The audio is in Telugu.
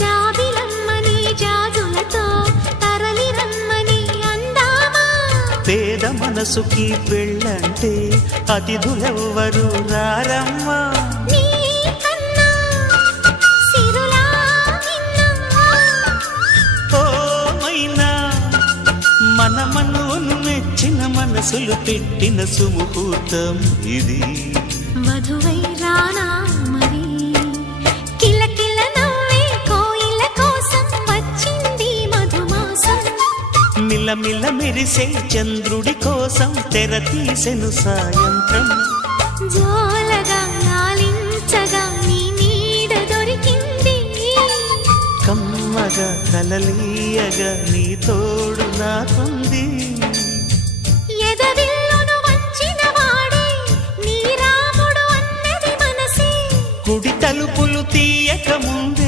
జాబిలమ్మని జాజులతో తరలి రమ్మని అందామా పేద మనసుకి పెళ్ళంటే అతిథులెవ్వరు రారమ్మా మన మనవును మెచ్చిన మనసులు పెట్టిన సుముహూర్తం ఇది వధువై రానా మరి కిలకిల నవ్వే కోయిల కోసం వచ్చింది మధుమాసం మిలమిల మెరిసే చంద్రుడి కోసం తెర తీసెను సాయంత్రం జోలగా లాలించగా నీ నీడ దొరికింది కమ్మగా కలలీయగా నీ తోడు నాకుంది ఎదవిల్లును వంచిన వాడే నీ రాముడు అన్నది మనసే కుడి తలుపులు తీయక ముందు